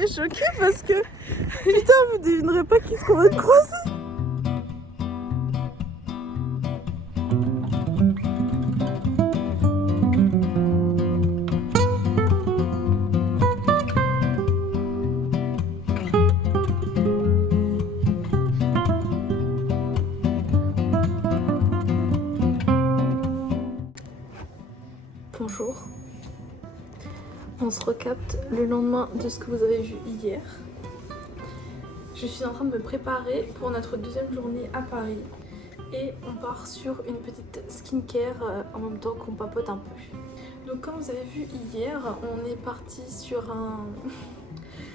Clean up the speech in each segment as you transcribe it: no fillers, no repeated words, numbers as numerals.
est choqués parce que putain, vous devinerez pas qui est-ce qu'on va te croiser. Bonjour, on se recapte le lendemain de ce que vous avez vu hier. Je suis en train de me préparer pour notre deuxième journée à Paris et on part sur une petite skincare en même temps qu'on papote un peu. Donc comme vous avez vu hier, on est parti sur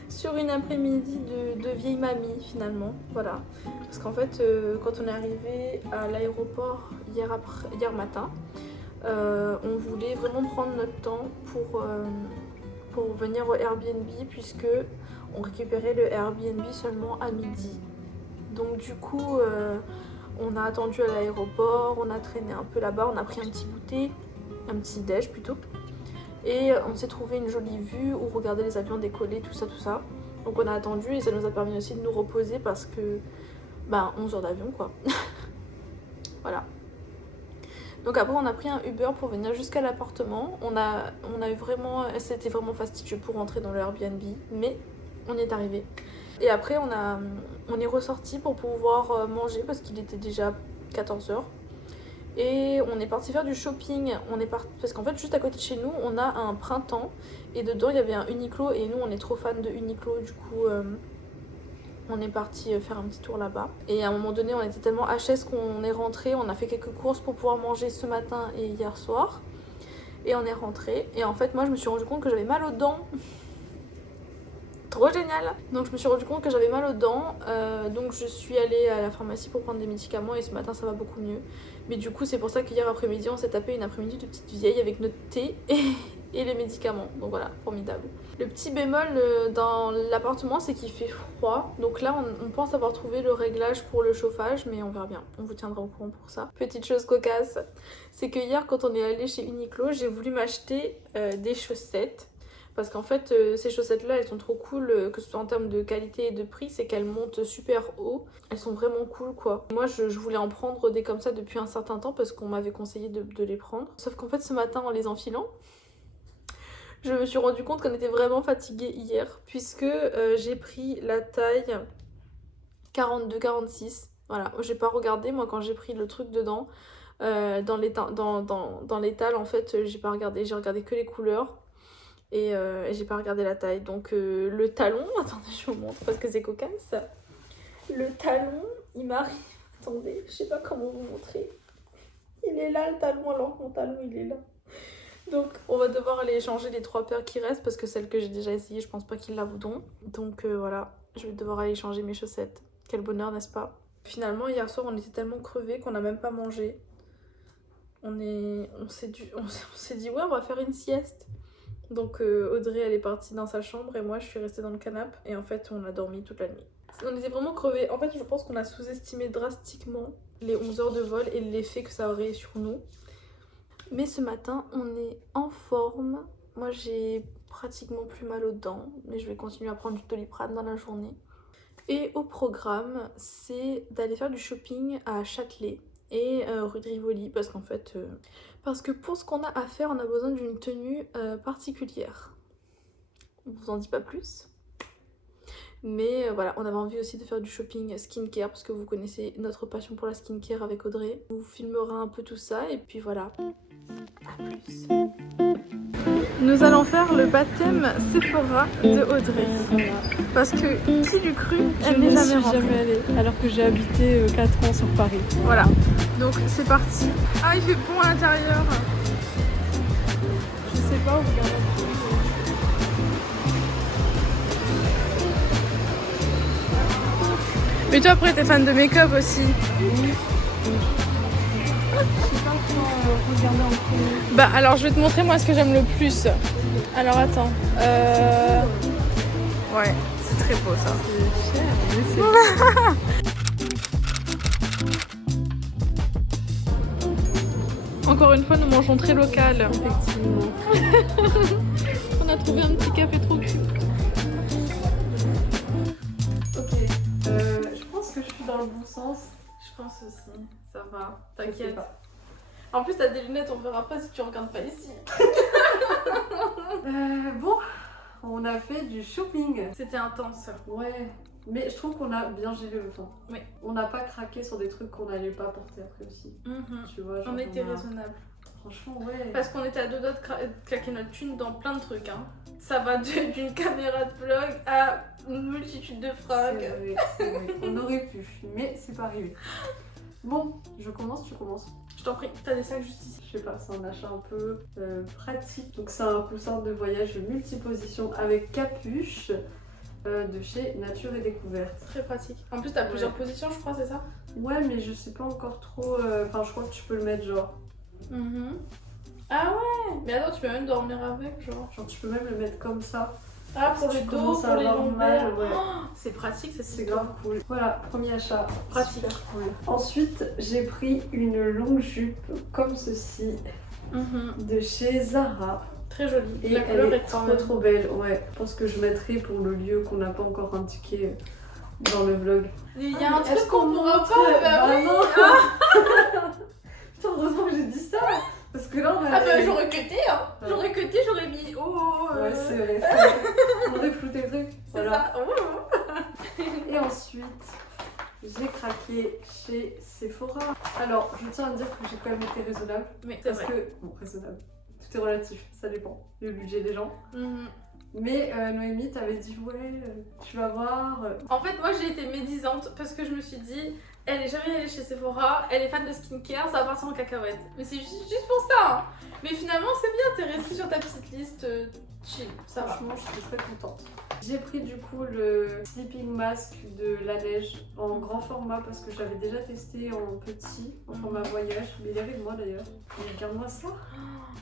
sur une après-midi de vieille mamie finalement, voilà. Parce qu'en fait quand on est arrivé à l'aéroport hier matin, on voulait vraiment prendre notre temps pour venir au Airbnb puisque on récupérait le Airbnb seulement à midi. Donc du coup on a attendu à l'aéroport, on a traîné un peu là-bas, on a pris un petit goûter, un petit déj plutôt. Et on s'est trouvé une jolie vue où regarder les avions décoller, tout ça. Donc on a attendu et ça nous a permis aussi de nous reposer parce que 11 heures d'avion quoi. Voilà. Donc après on a pris un Uber pour venir jusqu'à l'appartement. On a eu vraiment, c'était vraiment fastidieux pour rentrer dans le Airbnb, mais on y est arrivé. Et après on est ressorti pour pouvoir manger parce qu'il était déjà 14h. Et on est parti faire du shopping. Parce qu'en fait juste à côté de chez nous on a un Printemps et dedans il y avait un Uniqlo et nous on est trop fans de Uniqlo, du coup on est parti faire un petit tour là-bas. Et à un moment donné, on était tellement HS qu'on est rentré. On a fait quelques courses pour pouvoir manger ce matin et hier soir. Et on est rentré. Et en fait, moi, je me suis rendu compte que j'avais mal aux dents. Trop génial! Donc, je me suis rendu compte que j'avais mal aux dents. Donc, je suis allée à la pharmacie pour prendre des médicaments. Et ce matin, ça va beaucoup mieux. Mais du coup, c'est pour ça qu'hier après-midi, on s'est tapé une après-midi de petite vieille avec notre thé et les médicaments. Donc voilà, formidable. Le petit bémol dans l'appartement, c'est qu'il fait froid. Donc là, on pense avoir trouvé le réglage pour le chauffage, mais on verra bien. On vous tiendra au courant pour ça. Petite chose cocasse, c'est que hier, quand on est allé chez Uniqlo, j'ai voulu m'acheter des chaussettes. Parce qu'en fait, ces chaussettes-là, elles sont trop cool, que ce soit en termes de qualité et de prix, c'est qu'elles montent super haut. Elles sont vraiment cool, quoi. Moi, je voulais en prendre des comme ça depuis un certain temps parce qu'on m'avait conseillé de les prendre. Sauf qu'en fait, ce matin, en les enfilant, je me suis rendu compte qu'on était vraiment fatigué hier, puisque j'ai pris la taille 42-46. Voilà, j'ai pas regardé, moi, quand j'ai pris le truc dedans. Dans l'étal, en fait, j'ai pas regardé, j'ai regardé que les couleurs. Et j'ai pas regardé la taille. Donc le talon, attendez, je vous montre parce que c'est cocasse. Le talon, il m'arrive. Attendez, je sais pas comment vous montrer. Il est là le talon, alors que mon talon il est là. Donc on va devoir aller changer les 3 paires qui restent parce que celles que j'ai déjà essayées, je pense pas qu'ils la voudront. Donc voilà, je vais devoir aller changer mes chaussettes. Quel bonheur, n'est-ce pas? Finalement, hier soir, on était tellement crevés qu'on n'a même pas mangé. On s'est dit, ouais, on va faire une sieste. Donc Audrey elle est partie dans sa chambre et moi je suis restée dans le canapé et en fait on a dormi toute la nuit. On était vraiment crevés. En fait je pense qu'on a sous-estimé drastiquement les 11 heures de vol et l'effet que ça aurait sur nous. Mais ce matin on est en forme. Moi j'ai pratiquement plus mal aux dents mais je vais continuer à prendre du Doliprane dans la journée. Et au programme c'est d'aller faire du shopping à Châtelet et rue de Rivoli parce qu'en fait parce que pour ce qu'on a à faire on a besoin d'une tenue particulière. On vous en dit pas plus, mais voilà, on avait envie aussi de faire du shopping skincare parce que vous connaissez notre passion pour la skincare avec Audrey. On vous filmera un peu tout ça et puis voilà, à plus. Nous allons faire le baptême Sephora de Audrey. Parce que qui l'eût cru, elle n'est jamais rentrée. Jamais allée, alors que j'ai habité 4 ans sur Paris. Voilà, donc c'est parti. Ah, il fait bon à l'intérieur. Je sais pas, on regarde un peu. Mais toi après t'es fan de make-up aussi. Oui. Je sais pas comment regarder en premier. Bah alors je vais te montrer moi ce que j'aime le plus. Alors attends. Ouais, c'est très beau ça. C'est cher, mais c'est beau. Encore une fois, nous mangeons très local. Effectivement. On a trouvé un petit café trop cute. Je pense aussi, ça va, Je sais t'inquiète. pas. En plus, t'as des lunettes, on verra pas si tu regardes pas ici. Bon, on a fait du shopping. C'était intense. Ouais, mais je trouve qu'on a bien géré le temps. Oui. On n'a pas craqué sur des trucs qu'on n'allait pas porter après aussi. Tu vois, genre, On était a- raisonnable. Franchement, ouais. Parce qu'on était à deux doigts de claquer notre thune dans plein de trucs. Hein. Ça va d'une caméra de vlog à une multitude de C'est fringues. vrai, c'est vrai. On aurait pu, mais c'est pas arrivé. Bon, je commence, tu commences. Je t'en prie, t'as des sacs juste ici. Je sais pas, c'est un achat un peu pratique. Donc c'est un coussin de voyage multiposition avec capuche de chez Nature et Découverte. Très pratique. En plus, t'as plusieurs positions, je crois, c'est ça? Ouais, mais je sais pas encore trop. Enfin, je crois que tu peux le mettre genre. Ah ouais. Mais attends, tu peux même dormir avec, genre. Genre, tu peux même le mettre comme ça. Ah, pour Si le tu dos, commences à pour les avoir mal, lombaires. ouais. Oh, c'est pratique, C'est c'est grave cool. Voilà, premier achat. Pratique. Super cool. Ensuite, j'ai pris une longue jupe comme ceci de chez Zara. Très jolie. Et La elle couleur est est quand trop même. trop belle. Ouais, je pense que je mettrai pour le lieu qu'on n'a pas encore indiqué dans le vlog. Il y a un Est-ce truc qu'on pourra montre pas. Bah oui. non. Putain, heureusement que j'ai dit ça. Parce que là, on a. Ah bah j'aurais cuté, hein. Ouais. J'aurais cuté, j'aurais mis. Oh. Ouais, c'est vrai. C'est vrai. On aurait flouté le truc. C'est ça. Oh. Et ensuite, j'ai craqué chez Sephora. Alors, je tiens à dire que j'ai quand même été raisonnable. Mais c'est Parce vrai. que, bon, raisonnable, tout est relatif, ça dépend du budget des gens. Mhm. Mais Noémie t'avait dit, ouais, tu vas voir. En fait, moi j'ai été médisante parce que je me suis dit, elle est jamais allée chez Sephora, elle est fan de skincare, ça va partir en cacahuète. Mais c'est juste pour ça. Hein. Mais finalement, c'est bien, t'es restée sur ta petite liste chill, ça va. Franchement, je suis très contente. J'ai pris du coup le sleeping mask de La Neige en grand format parce que je l'avais déjà testé en petit, en format voyage. Mais il est avec moi d'ailleurs. Et regarde-moi ça,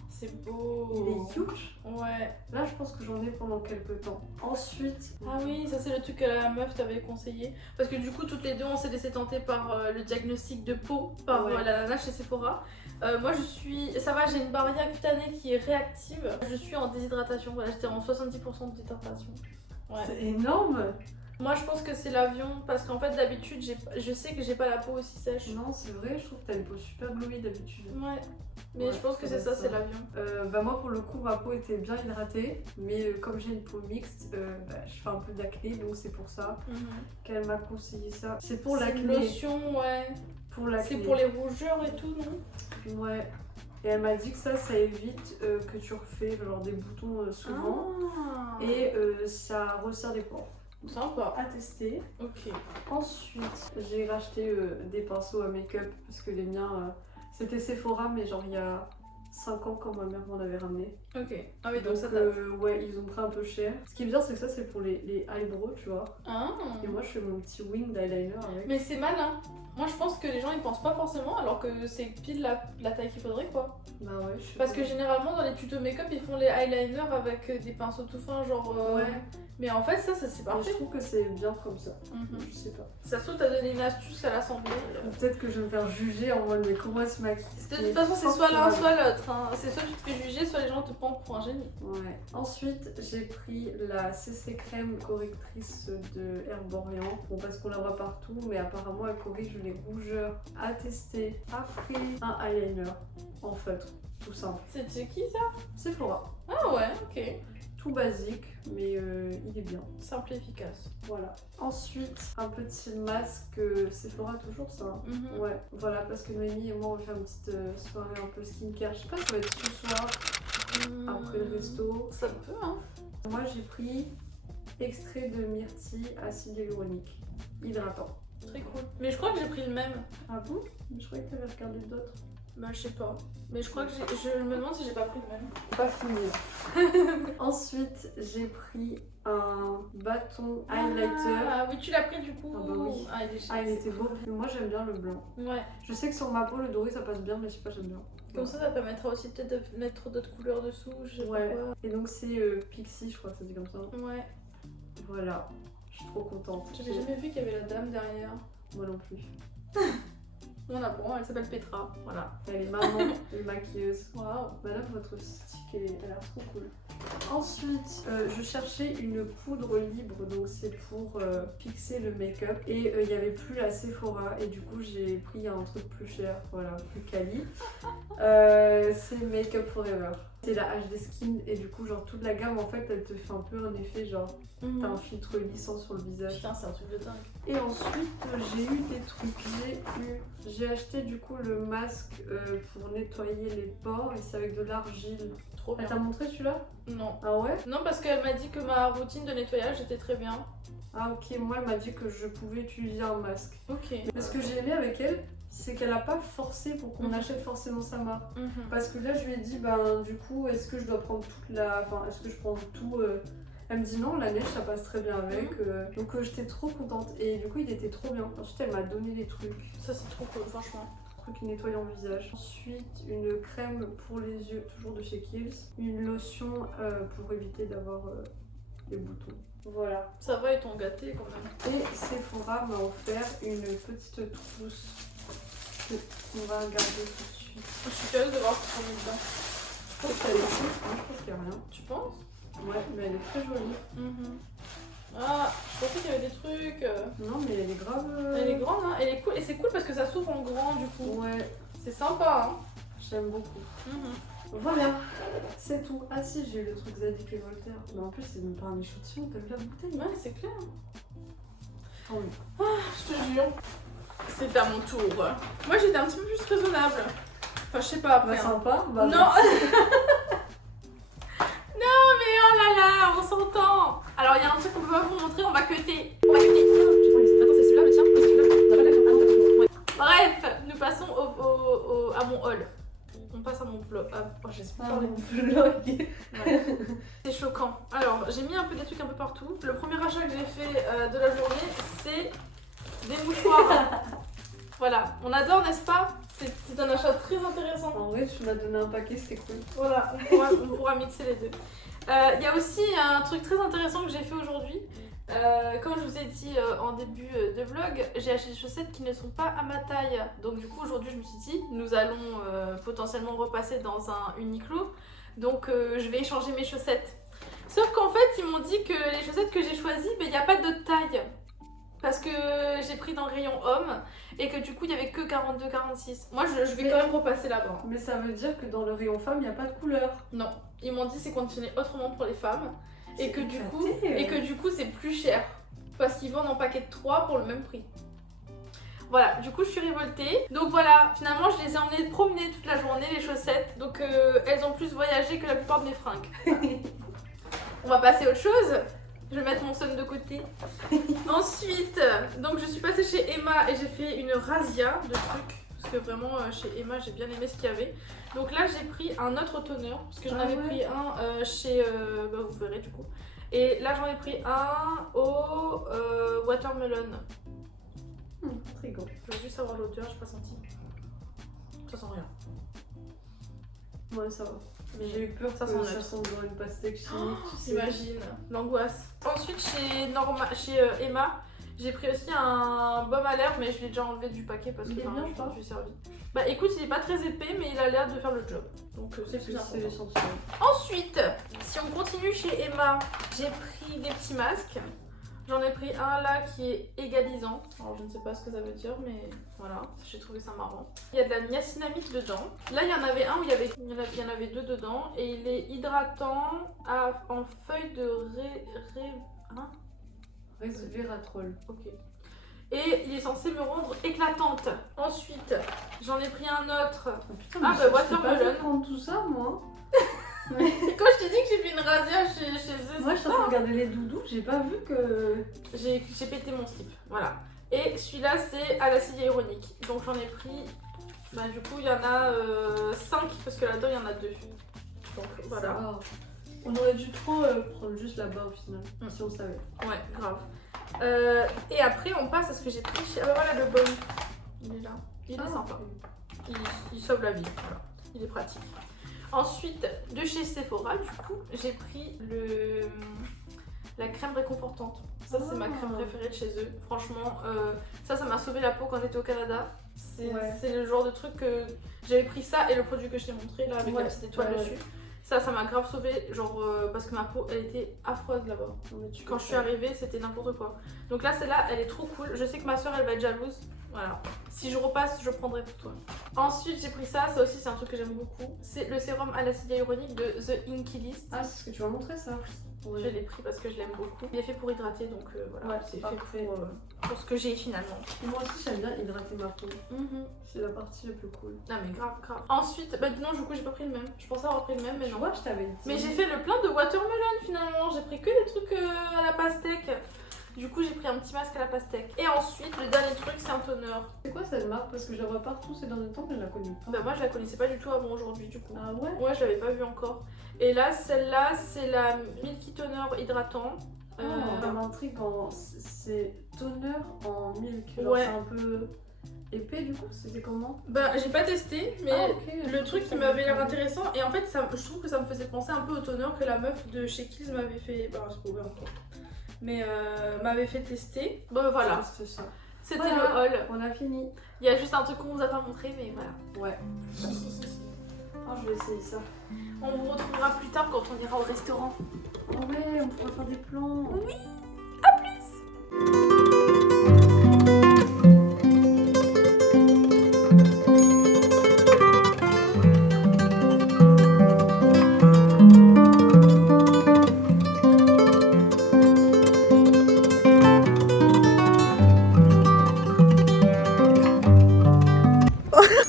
C'est beau. il est huge. Ouais. Là, je pense que j'en ai pendant quelques temps. Ensuite, Ah oui, ça c'est le truc que la meuf t'avait conseillé. Parce que du coup, toutes les deux, on s'est laissé tenter par le diagnostic de peau par Ouais. la nana chez Sephora. Moi, je suis. Ça va, j'ai une barrière cutanée qui est réactive. Je suis en déshydratation. Voilà, j'étais en 70% de déshydratation. Ouais. c'est énorme. Moi, je pense que c'est l'avion. Parce qu'en fait, d'habitude, je sais que j'ai pas la peau aussi sèche. Non, c'est vrai, je trouve que t'as une peau super glowy d'habitude. Ouais. Mais Ouais, je pense que ça c'est doit ça, être c'est l'avion. Bah moi pour le coup ma peau était bien hydratée mais comme j'ai une peau mixte bah, je fais un peu d'acné donc c'est pour ça qu'elle m'a conseillé ça. C'est pour C'est une l'acné. lotion, ouais. Pour l'acné. C'est pour les rougeurs et tout, non? Ouais. Et elle m'a dit que ça évite que tu refais genre des boutons souvent Ah. et ça resserre les pores. Sympa. À tester. Ok. Ensuite j'ai racheté des pinceaux à make-up parce que les miens c'était Sephora mais genre il y a 5 ans quand ma mère m'en avait ramené. Ok. Ah oui, donc Donc ça date. ouais, ils ont pris un peu cher. Ce qui est bien, c'est que ça, c'est pour les eyebrows, tu vois. Ah. Et moi, je fais mon petit wing d'eyeliner avec. Mais c'est malin. Moi, je pense que les gens ils pensent pas forcément, alors que c'est pile la taille qu'il faudrait, quoi. Bah ouais, je sais Parce pas. que généralement, dans les tutos make-up, ils font les eyeliners avec des pinceaux tout fins, genre. Ouais, Mais en fait, ça c'est mais je parfait. trouve que c'est bien comme ça. Mhm. Je sais pas. Ça se trouve, t'as donné une astuce à l'assemblée. Ou peut-être que je vais me faire juger en mode, mais comment elle se maquille. De toute façon, c'est soit l'un, soit l'autre. Hein. C'est soit tu te fais juger, soit les gens te prennent pour un génie. Ouais. Ensuite, j'ai pris la CC crème correctrice de Herborian. Bon, parce qu'on la voit partout, mais apparemment, elle corrige les rougeurs. À tester. Après, un eyeliner en feutre. Tout simple. C'était qui ça? Sephora. Ah ouais, ok. Tout basique, mais il est bien. Simple et efficace. Voilà. Ensuite, un petit masque Sephora toujours ça. Hein. Mhm. Ouais, voilà, parce que Noémie et moi on va faire une petite soirée un peu skincare. Je sais pas, ça va être ce soir, après le resto. Ça peut, hein. Moi j'ai pris extrait de myrtille acide hyaluronique, hydratant. Très cool. Mais je crois que j'ai pris le même. Ah bon? Je croyais que t'avais regardé d'autres. Bah, je sais pas. Mais je crois que je me demande si j'ai pas pris le même. Pas fini. Ensuite, j'ai pris un bâton highlighter. Ah oui, tu l'as pris du coup. Ah bah oui. Ah, il est Ah, il était beau. Moi j'aime bien le blanc. Ouais. Je sais que sur ma peau le doré ça passe bien, mais je sais pas, j'aime bien. Comme ça permettra aussi peut-être de mettre d'autres couleurs dessous. Je sais Ouais. pas quoi. Et donc c'est Pixie, je crois que ça dit comme ça. Ouais. Voilà, je suis trop contente. J'avais jamais vu qu'il y avait la dame derrière. Moi non plus. On apprend, elle s'appelle Petra, voilà. Elle est maman, elle est maquilleuse. Waouh. Madame, votre stick, elle a l'air trop cool. Ensuite, je cherchais une poudre libre, donc c'est pour fixer le make-up. Et il n'y avait plus la Sephora, et du coup j'ai pris un truc plus cher, voilà, plus quali. C'est Make Up Forever. C'est la HD Skin, et du coup, genre toute la gamme en fait, elle te fait un peu un effet genre t'as un filtre lissant sur le visage. Putain, c'est un truc de dingue. Et ensuite, j'ai eu des trucs. J'ai acheté du coup le masque pour nettoyer les pores, et c'est avec de l'argile. Trop bien. Elle t'a montré celui-là? Non. Ah ouais? Non, parce qu'elle m'a dit que ma routine de nettoyage était très bien. Ah ok, moi elle m'a dit que je pouvais utiliser un masque. Ok. Mais ce que j'ai aimé avec elle, c'est qu'elle a pas forcé pour qu'on achète forcément sa marque. Parce que là je lui ai dit, ben du coup, est-ce que je dois prendre toute la... Enfin, est-ce que je prends tout Elle me dit non, la neige ça passe très bien avec. Donc j'étais trop contente. Et du coup il était trop bien. Ensuite elle m'a donné des trucs. Ça c'est trop cool, franchement. Truc nettoyant visage. Ensuite une crème pour les yeux, toujours de chez Kiehl's. Une lotion pour éviter d'avoir les boutons. Voilà. Ça va, ils t'ont gâté quand même. Et Sephora m'a offert une petite trousse qu'on va garder tout de suite. Je suis curieuse de voir ce qu'on met dedans. Je pense qu'elle est cool. Moi je pense qu'il n'y a rien. Tu penses? Ouais, mais elle est très jolie. Ah, je pensais qu'il y avait des trucs. Non, mais elle est grave. Elle est grande, hein. Elle est cool. Et c'est cool parce que ça s'ouvre en grand du coup. Ouais, C'est sympa, hein. j'aime beaucoup. Voilà, c'est tout. Ah si, j'ai eu le truc Zadig et Voltaire. Mais en plus, c'est même pas un échantillon, t'as vu la bouteille? Ouais, c'est clair. Tant mieux. Je te jure. C'est à mon tour. Moi j'étais un petit peu plus raisonnable. Enfin, je sais pas après. Bah, hein. sympa. Bah, Non. Non mais oh là là, on s'entend. Alors il y a un truc qu'on peut pas vous montrer, on va cuter. On va cuter. Attends, c'est celui-là, le tien. C'est celui-là. Bref, nous passons à mon haul. On passe à mon vlog. Oh, j'espère parler de vlog. Ouais. C'est choquant. Alors, j'ai mis un peu des trucs un peu partout. Le premier achat que j'ai fait de la journée, c'est des mouchoirs. Voilà, on adore, n'est-ce pas? C'est un achat très intéressant. En vrai, tu m'as donné un paquet, c'était cool. Voilà, on pourra mixer les deux. Il y a aussi un truc très intéressant que j'ai fait aujourd'hui. Comme je vous ai dit en début de vlog, j'ai acheté des chaussettes qui ne sont pas à ma taille. Donc du coup aujourd'hui je me suis dit, nous allons potentiellement repasser dans un Uniqlo. Donc je vais échanger mes chaussettes. Sauf qu'en fait ils m'ont dit que les chaussettes que j'ai choisies, il n'y a pas de taille. Parce que j'ai pris dans le rayon homme et que du coup il n'y avait que 42-46. Moi je vais quand même repasser là-bas. Mais ça veut dire que dans le rayon femme, il n'y a pas de couleur. Non, ils m'ont dit c'est conditionné autrement pour les femmes. Et que, éclaté. du coup c'est plus cher. Parce qu'ils vendent en paquet de 3 pour le même prix. Voilà, du coup je suis révoltée. Donc voilà, finalement je les ai emmenées promener toute la journée les chaussettes. Donc elles ont plus voyagé que la plupart de mes fringues. On va passer à autre chose. Je vais mettre mon son de côté. Ensuite, donc je suis passée chez Emma et j'ai fait une razzia de trucs. Parce que vraiment chez Emma j'ai bien aimé ce qu'il y avait. Donc là j'ai pris un autre toner. Parce que j'en avais pris un chez... bah, vous verrez du coup. Et là j'en ai pris un au watermelon. Intriguant. Je veux juste savoir l'odeur, j'ai pas senti. Ça sent rien. Ouais, ça va. Mais j'ai eu peur Ça que sent ça neutre. sente dans une pastèque chimique, tu sais. T'imagines, l'angoisse. Ensuite chez Emma, j'ai pris aussi un baume à lèvres, mais je l'ai déjà enlevé du paquet parce que Il est bien, je m'en suis servi. Bah écoute, il est pas très épais, mais il a l'air de faire le job. Donc c'est plus important. essentiel. Ensuite, si on continue chez Emma, j'ai pris des petits masques. J'en ai pris un là qui est égalisant. Alors je ne sais pas ce que ça veut dire, mais voilà, j'ai trouvé ça marrant. Il y a de la niacinamide dedans. Là il y en avait un où il y en avait deux dedans. Et il est hydratant en feuille de Resveratrol. Ok. Et il est censé me rendre éclatante. Ensuite, j'en ai pris un autre. Oh, putain, Ah, mais bah, je sais pas watermelon. prendre tout ça, moi. Quand je t'ai dit que j'ai fait une razzia chez eux, Moi, je suis en train de regarder les doudous, j'ai pas vu que... j'ai pété mon slip. Voilà. Et celui-là, c'est à l'acide hyaluronique. Donc j'en ai pris... Bah du coup, il y en a 5 parce que là-dedans, il y en a 2. Donc voilà. Ça va. On aurait dû trop prendre juste là-bas au final, si on savait. Ouais, grave. Et après, on passe à ce que j'ai pris chez... Ah bah voilà le baume. Il est là. Il est sympa. Il sauve la vie. Voilà. Il est pratique. Ensuite, de chez Sephora, du coup, j'ai pris la crème réconfortante. Ça, c'est ma crème préférée de chez eux. Franchement, ça m'a sauvé la peau quand j'étais au Canada. Ouais. C'est le genre de truc que j'avais pris ça et le produit que je t'ai montré là avec la petite étoile dessus. Ça m'a grave sauvé, genre parce que ma peau elle était affreuse là-bas. Quand je suis arrivée, c'était n'importe quoi. Donc là, celle-là, elle est trop cool. Je sais que ma soeur elle va être jalouse. Voilà. Si je repasse, je prendrai pour toi. Ensuite, j'ai pris ça. Ça aussi, c'est un truc que j'aime beaucoup. C'est le sérum à l'acide hyaluronique de The Inky List. Ah, c'est ce que tu m'as montré ça. Je l'ai pris parce que je l'aime beaucoup. Il est fait pour hydrater, donc voilà, c'est fait pour ce que j'ai finalement. Moi aussi, j'aime bien hydrater ma peau. C'est la partie la plus cool. Non mais grave. Ensuite, non, du coup, j'ai pas pris le même. Je pensais avoir pris le même, mais non. Ouais, je t'avais dit. Mais j'ai fait le plein de watermelon finalement. J'ai pris que des trucs à la pastèque. Du coup, j'ai pris un petit masque à la pastèque. Et ensuite, le dernier truc, c'est un toner. C'est quoi cette marque? Parce que je la vois partout ces derniers temps, mais je la connais pas. Bah, moi, je la connaissais pas du tout avant aujourd'hui, du coup. Ah ouais? Ouais, je l'avais pas vue encore. Et là, celle-là, c'est la Milky Toner hydratant. Ça m'intrigue c'est toner en milk. Genre, Ouais. c'est un peu épais du coup. C'était comment? Bah, j'ai pas testé, mais ok. le truc qui m'avait l'air intéressant. Et en fait, je trouve que ça me faisait penser un peu au toner que la meuf de chez Kills m'avait fait. Bah, c'est pas ouvert encore. Mais m'avait fait tester. Bon, voilà. C'était ça. C'était Voilà. le haul. On a fini. Il y a juste un truc qu'on vous a pas montré, mais voilà. Ouais. Oh, je vais essayer ça. On vous retrouvera plus tard quand on ira au restaurant. Oh ouais, on pourrait faire des plans. Oui, à plus.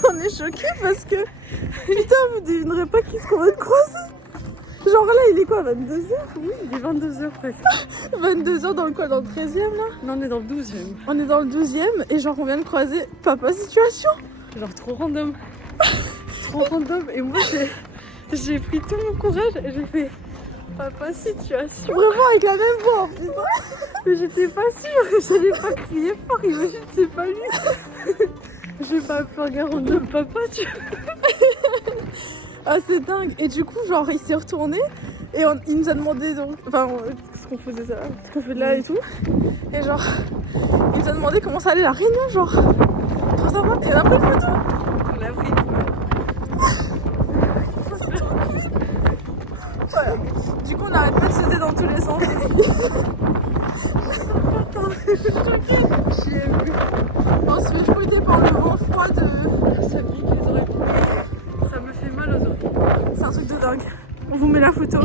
On est choqués parce que putain, vous devinerez pas qui ce qu'on va de croiser. Genre là, il est quoi, 22h? Oui, il est 22h presque. 22h dans le quoi, dans le 13e là? Non, on est dans le 12e. On est dans le 12e et genre on vient de croiser Papa Situation. Genre trop random. Trop random. Et moi, j'ai pris tout mon courage et j'ai fait Papa Situation. Vraiment avec la même voix en plus. Mais j'étais pas sûre. J'allais pas crier fort. Imagine, c'est pas lui. Je vais pas faire un random Papa, tu vois. Ah c'est dingue. Et du coup genre il s'est retourné et il nous a demandé donc, enfin ce qu'on faisait ça, ce qu'on fait de là et tout. Et genre il nous a demandé comment ça allait la réunion genre. Trop sympa. Et on a pris une photo. On l'a pris. Voilà. Du coup on arrête pas de sauter dans tous les sens. J'ai vu. On se fait fouetter par le vent froid de... Ça pique les oreilles. Ça me fait mal aux oreilles. C'est un truc de dingue. On vous met la photo.